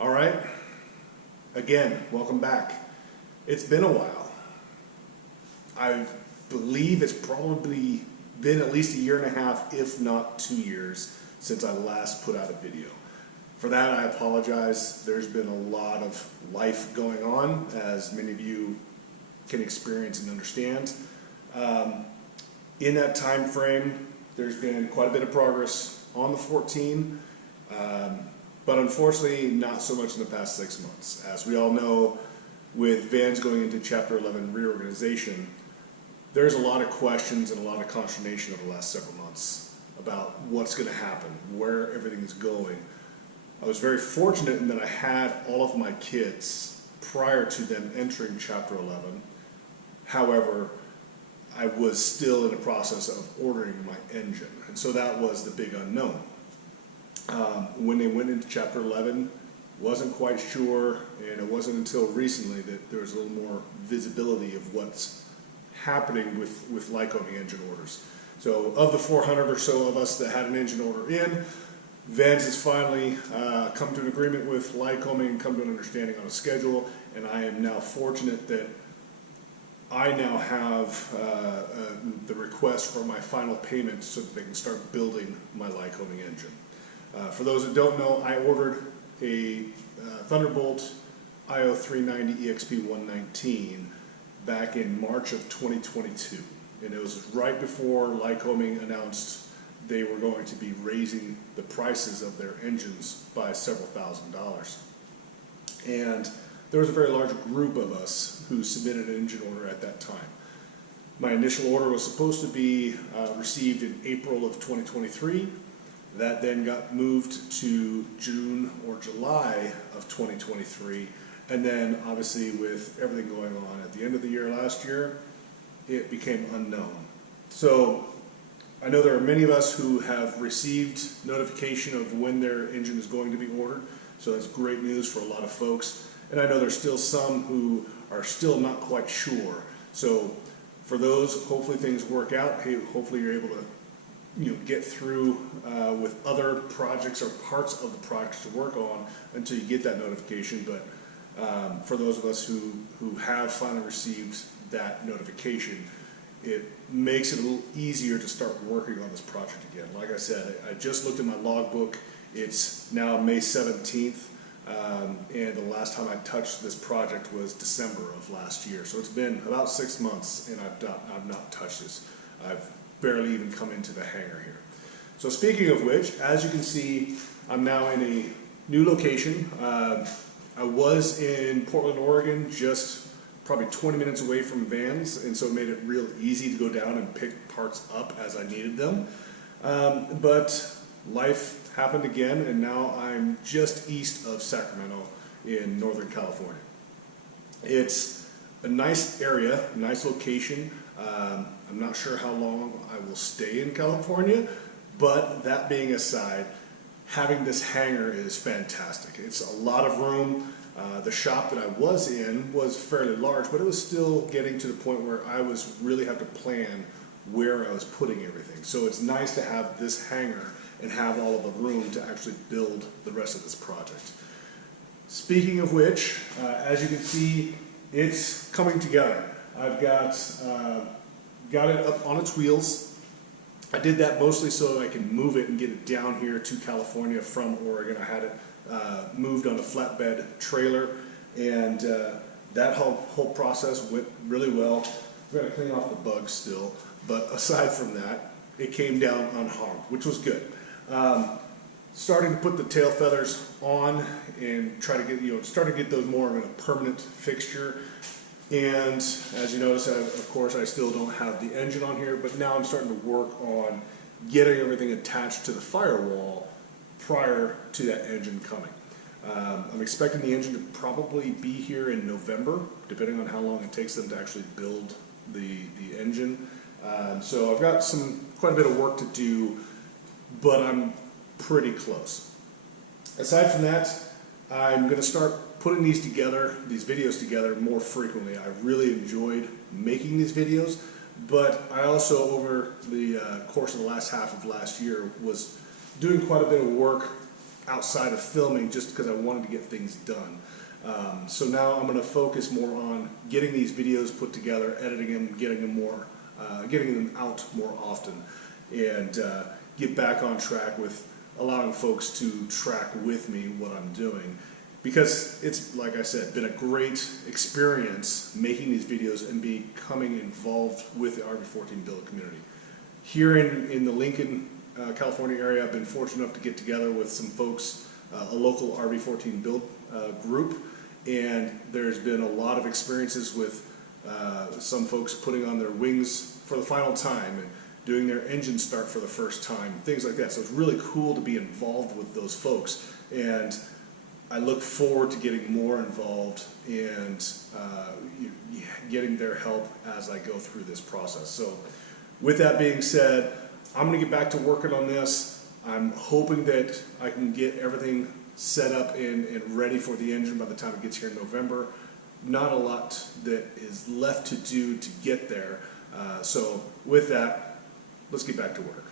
All right, again, welcome back. It's been a while. I believe it's probably been at least a year and a half, if not 2 years, since I last put out a video. For that, I apologize. There's been a lot of life going on, as many of you can experience and understand. In that time frame, there's been quite a bit of progress on the 14, but unfortunately not so much in the past 6 months. As we all know, with Vans going into Chapter 11 reorganization, there's a lot of questions and a lot of consternation over the last several months about what's going to happen, where everything's going. I was very fortunate in that I had all of my kids prior to them entering Chapter 11. However, I was still in the process of ordering my engine, and so that was the big unknown. When they went into Chapter 11, wasn't quite sure, and it wasn't until recently that there was a little more visibility of what's happening with Lycoming engine orders. So of the 400 or so of us that had an engine order in, Vans has finally come to an agreement with Lycoming and come to an understanding on a schedule, and I am now fortunate that I now have the request for my final payment so that they can start building my Lycoming engine. For those that don't know, I ordered a Thunderbolt IO 390 EXP 119 back in March of 2022, and it was right before Lycoming announced they were going to be raising the prices of their engines by several $1,000s. And there was a very large group of us who submitted an engine order at that time. My initial order was supposed to be received in April of 2023. That then got moved to June or July of 2023. And then obviously with everything going on at the end of the year last year, it became unknown. So I know there are many of us who have received notification of when their engine is going to be ordered. So that's great news for a lot of folks. And I know there's still some who are still not quite sure. So for those, hopefully things work out. Hey, hopefully you're able to get through with other projects or parts of the projects to work on until you get that notification. But for those of us who have finally received that notification, it makes it a little easier to start working on this project again. Like I said, I just looked at my logbook. It's now May 17th. And the last time I touched this project was December of last year. So it's been about 6 months and I've not touched this. I've barely even come into the hangar here. So speaking of which, as you can see, I'm now in a new location. I was in Portland, Oregon, just probably 20 minutes away from Vans, and so it made it real easy to go down and pick parts up as I needed them. But life happened again, and now I'm just east of Sacramento in Northern California. It's a nice area, nice location. I'm not sure how long I will stay in California, but that being aside, having this hangar is fantastic. It's a lot of room. The shop that I was in was fairly large, but it was still getting to the point where I was really have to plan where I was putting everything. So it's nice to have this hangar and have all of the room to actually build the rest of this project. Speaking of which, as you can see, it's coming together. I've got it up on its wheels. I did that mostly so I can move it and get it down here to California from Oregon. I had it moved on a flatbed trailer, and that whole process went really well. We're going to clean off the bugs still, but aside from that, it came down unharmed, which was good. Starting to put the tail feathers on and try to get, start to get those more of a permanent fixture. And as you notice, of course, I still don't have the engine on here, but now I'm starting to work on getting everything attached to the firewall prior to that engine coming. I'm expecting the engine to probably be here in November, depending on how long it takes them to actually build the engine. So I've got quite a bit of work to do, but I'm pretty close. Aside from that, I'm going to start putting these videos together more frequently. I really enjoyed making these videos, but I also, over the course of the last half of last year, was doing quite a bit of work outside of filming just because I wanted to get things done. So now I'm going to focus more on getting these videos put together, editing them, getting them out more often, and get back on track with allowing folks to track with me what I'm doing. Because it's, like I said, been a great experience making these videos and becoming involved with the RV14 build community. Here in the Lincoln, California area, I've been fortunate enough to get together with some folks, a local RV14 build group, and there's been a lot of experiences with some folks putting on their wings for the final time and doing their engine start for the first time, things like that. So it's really cool to be involved with those folks, and I look forward to getting more involved and getting their help as I go through this process. So with that being said, I'm going to get back to working on this. I'm hoping that I can get everything set up and ready for the engine by the time it gets here in November. Not a lot that is left to do to get there. So with that, let's get back to work.